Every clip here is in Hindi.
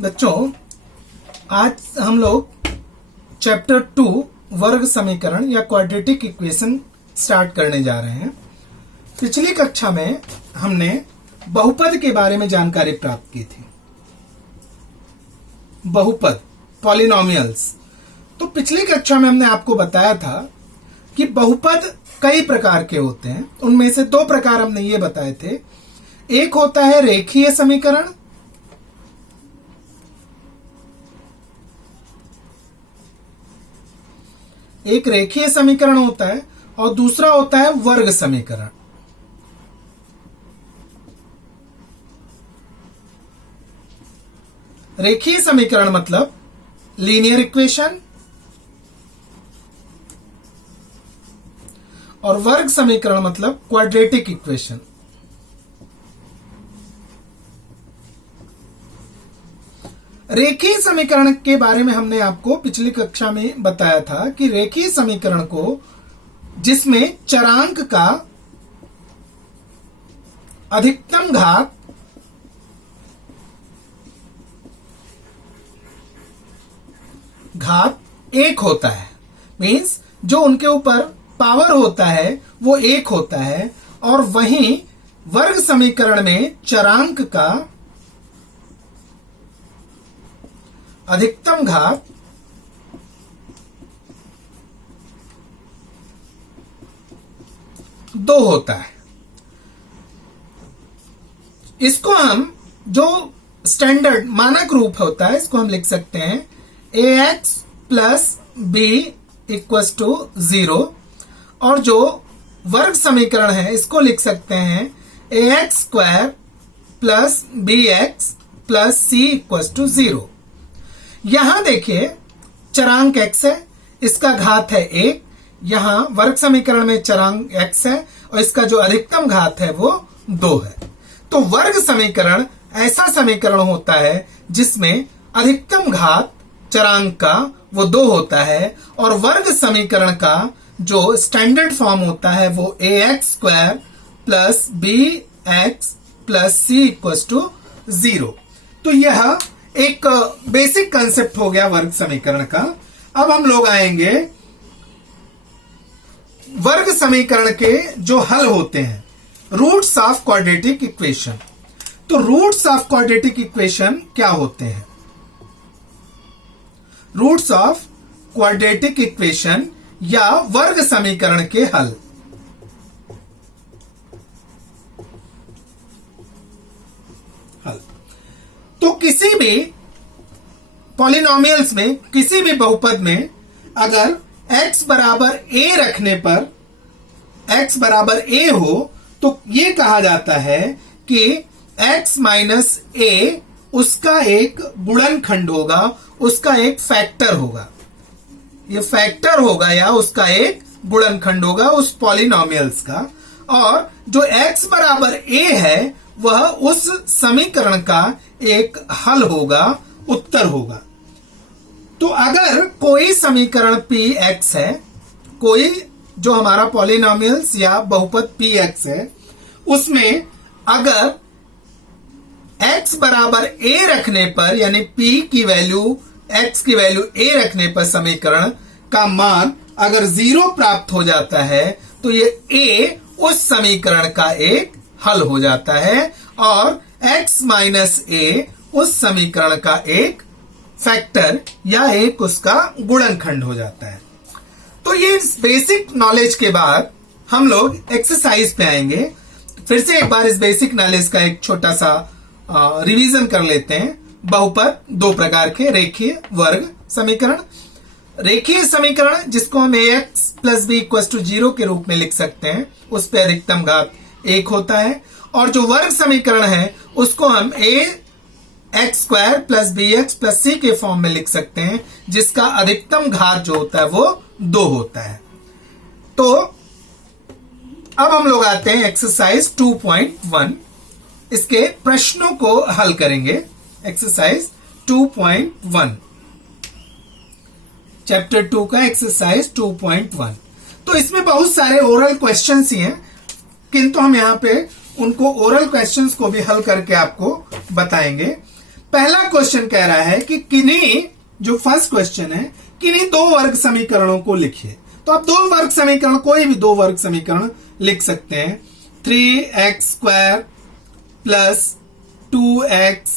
बच्चों, आज हम लोग चैप्टर 2 वर्ग समीकरण या क्वाड्रेटिक इक्वेशन स्टार्ट करने जा रहे हैं। पिछली कक्षा में हमने बहुपद के बारे में जानकारी प्राप्त की थी। बहुपद, पॉलिनोमियल्स। तो पिछली कक्षा में हमने आपको बताया था कि बहुपद कई प्रकार के होते हैं। उनमें से दो प्रकार हमने ये बताए थे। एक होता है रेखीय समीकरण, एक रेखीय समीकरण होता है और दूसरा होता है वर्ग समीकरण। रेखीय समीकरण मतलब लीनियर इक्वेशन और वर्ग समीकरण मतलब क्वाड्रेटिक इक्वेशन। रेखीय समीकरण के बारे में हमने आपको पिछली कक्षा में बताया था कि रेखीय समीकरण को जिसमें चरांक का अधिकतम घात 1 होता है, मीन्स जो उनके ऊपर पावर होता है वो 1 होता है, और वहीं वर्ग समीकरण में चरांक का अधिकतम घात 2 होता है। इसको हम जो स्टैंडर्ड मानक रूप होता है इसको हम लिख सकते हैं ax plus b equals to 0, और जो वर्ग समीकरण है इसको लिख सकते हैं ax square plus bx plus c equals to 0। यहां देखिए चरांक x है, इसका घात है 1। यहां वर्ग समीकरण में चरांक x है और इसका जो अधिकतम घात है वो 2 है। तो वर्ग समीकरण ऐसा समीकरण होता है जिसमें अधिकतम घात चरांक का वो 2 होता है, और वर्ग समीकरण का जो स्टैंडर्ड फॉर्म होता है वो ax square plus bx plus c equals to 0। तो यह एक बेसिक कंसेप्ट हो गया वर्ग समीकरण का। अब हम लोग आएंगे वर्ग समीकरण के जो हल होते हैं, रूट्स ऑफ क्वाड्रेटिक इक्वेशन। तो रूट्स ऑफ क्वाड्रेटिक इक्वेशन क्या होते हैं? रूट्स ऑफ क्वाड्रेटिक इक्वेशन या वर्ग समीकरण के हल। तो किसी भी पॉलिनोमियल्स में, किसी भी बहुपद में अगर x बराबर a रखने पर x बराबर a हो तो ये कहा जाता है कि x माइनस a उसका एक गुणनखंड होगा, उसका एक फैक्टर होगा। ये फैक्टर होगा या उसका एक गुणनखंड होगा उस पॉलिनोमियल्स का, और जो x बराबर a है वह उस समीकरण का एक हल होगा, उत्तर होगा। तो अगर कोई समीकरण px है, कोई जो हमारा पॉलिनोमियल्स या बहुपद px है, उसमें अगर x बराबर a रखने पर, यानी p की वैल्यू, x की वैल्यू a रखने पर समीकरण का मान अगर 0 प्राप्त हो जाता है तो ये a उस समीकरण का एक हल हो जाता है, और x माइनस a उस समीकरण का एक फैक्टर या एक उसका गुणनखंड हो जाता है। तो ये बेसिक नॉलेज के बाद हम लोग एक्सरसाइज पे आएंगे। फिर से एक बार इस बेसिक नॉलेज का एक छोटा सा रिवीजन कर लेते हैं। बहुपद 2 प्रकार के, रेखीय, वर्ग समीकरण। रेखीय समीकरण जिसको हम ax plus b equal to 0 के रूप में लिख सकते हैं, उस पे अधिकतम घात 1 होता है, और जो वर्ग समीकरण है उसको हम ax square plus bx plus c के फॉर्म में लिख सकते हैं, जिसका अधिकतम घात जो होता है वो 2 होता है। तो अब हम लोग आते हैं एक्सरसाइज 2.1। इसके प्रश्नों को हल करेंगे। एक्सरसाइज 2.1, चैप्टर 2 का एक्सरसाइज 2.1। तो इसमें बहुत सारे ओरल क्वेश्चंस ही हैं, किंतु हम यहाँ पे उनको ओरल क्वेश्चंस को भी हल करके आपको बताएंगे। पहला क्वेश्चन कह रहा है कि किन्हीं, जो फर्स्ट क्वेश्चन है, किन्हीं दो वर्ग समीकरणों को लिखिए। तो आप दो वर्ग समीकरण, कोई भी दो वर्ग समीकरण लिख सकते हैं। 3x² plus 2x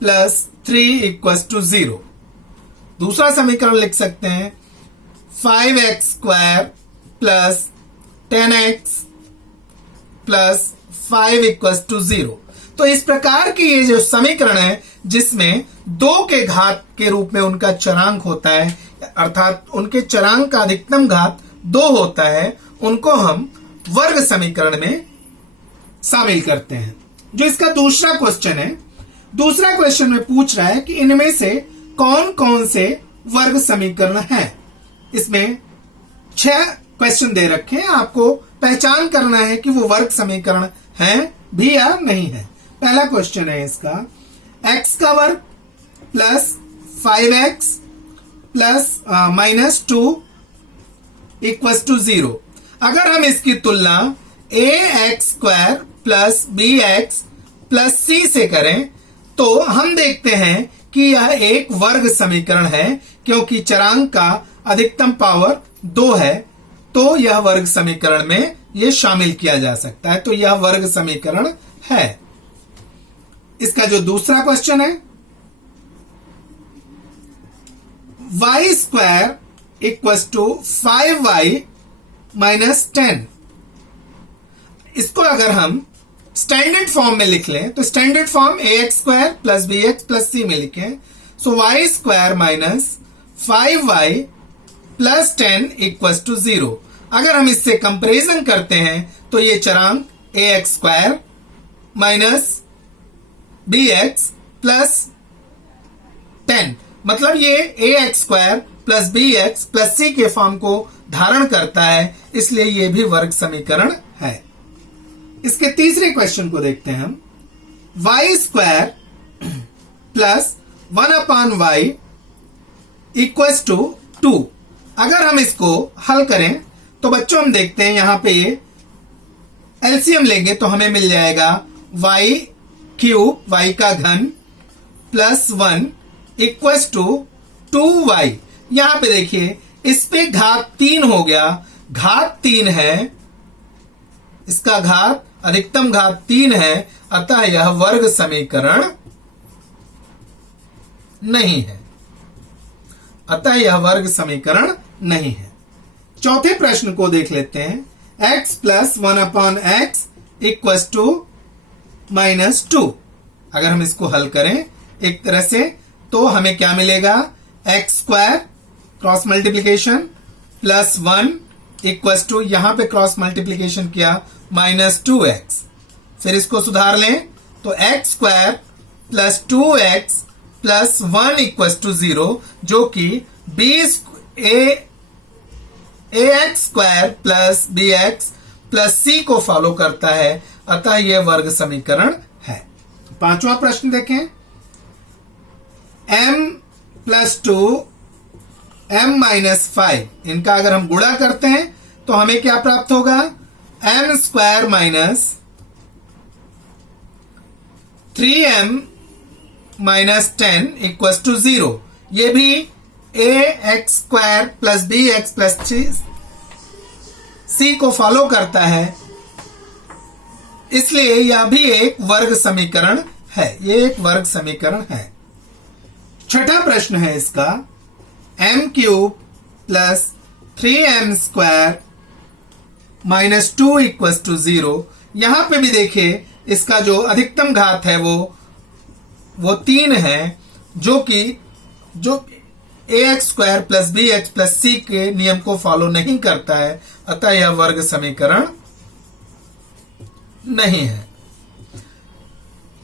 plus 3 = 0। दूसरा समीकरण लिख सकते हैं 5x² प्लस 10x प्लस 5 = 0। तो इस प्रकार की ये जो समीकरण है जिसमें 2 के घात के रूप में उनका चरांक होता है, अर्थात उनके चरांक का अधिकतम घात 2 होता है, उनको हम वर्ग समीकरण में शामिल करते हैं। जो इसका दूसरा क्वेश्चन है, दूसरा क्वेश्चन में पूछ रहा है कि इनमें से कौन कौन से वर्ग समीकरण हैं। इसमें 6 क्वेश्चन दे रखे हैं, आपको पहचान करना है कि वो वर्ग समीकरण हैं भी या नहीं है। पहला क्वेश्चन है इसका, x का वर्ग प्लस 5x प्लस -2 = 0। अगर हम इसकी तुलना ax² plus bx plus c से करें तो हम देखते हैं कि यह एक वर्ग समीकरण है, क्योंकि चरांक का अधिकतम पावर 2 है, तो यह वर्ग समीकरण में यह शामिल किया जा सकता है। तो यह वर्ग समीकरण है। इसका जो दूसरा क्वेश्चन है, y² = 5y - 10। इसको अगर हम स्टैंडर्ड फॉर्म में लिख लें तो standard form ax² plus bx plus c में लिखें। सो y² - 5y प्लस 10 = 0। अगर हम इससे कंपैरिजन करते हैं तो ये चरांक ax² माइनस bx प्लस 10, मतलब ये ax² plus bx plus c के फॉर्म को धारण करता है, इसलिए ये भी वर्ग समीकरण है। इसके तीसरे क्वेश्चन को देखते हैं हम, y² प्लस 1/y = 2। अगर हम इसको हल करें तो बच्चों हम देखते हैं यहां पे एलसीएम लेंगे तो हमें मिल जाएगा y³ y का घन प्लस 1 = 2y। यहां पे देखिए इस पे घात 3 हो गया, घात 3 है, इसका घात अधिकतम घात 3 है, अतः यह वर्ग समीकरण नहीं है, अतः यह वर्ग समीकरण नहीं है। चौथे प्रश्न को देख लेते हैं, x प्लस 1/x = -2। अगर हम इसको हल करें एक तरह से तो हमें क्या मिलेगा, x² क्रॉस मल्टीप्लीकेशन प्लस 1 = यहां पे क्रॉस मल्टीप्लीकेशन किया -2x। फिर इसको सुधार लें तो x² प्लस 2x प्लस 1 = 0, जो कि ax² plus bx plus c को फॉलो करता है, अतः यह वर्ग समीकरण है। पांचवा प्रश्न देखें, m प्लस 2 m - 5, इनका अगर हम गुणा करते हैं तो हमें क्या प्राप्त होगा, m² माइनस 3m - 10 = 0। ये भी ax² plus bx plus c को फॉलो करता है, इसलिए यह भी एक वर्ग समीकरण है, ये एक वर्ग समीकरण है। छठा प्रश्न है इसका, m³ प्लस 3m² - 2 = 0। यहां पे भी देखिए इसका जो अधिकतम घात है वो 3 है, जो ax² plus bx plus c के नियम को फॉलो नहीं करता है, अतः यह वर्ग समीकरण नहीं है।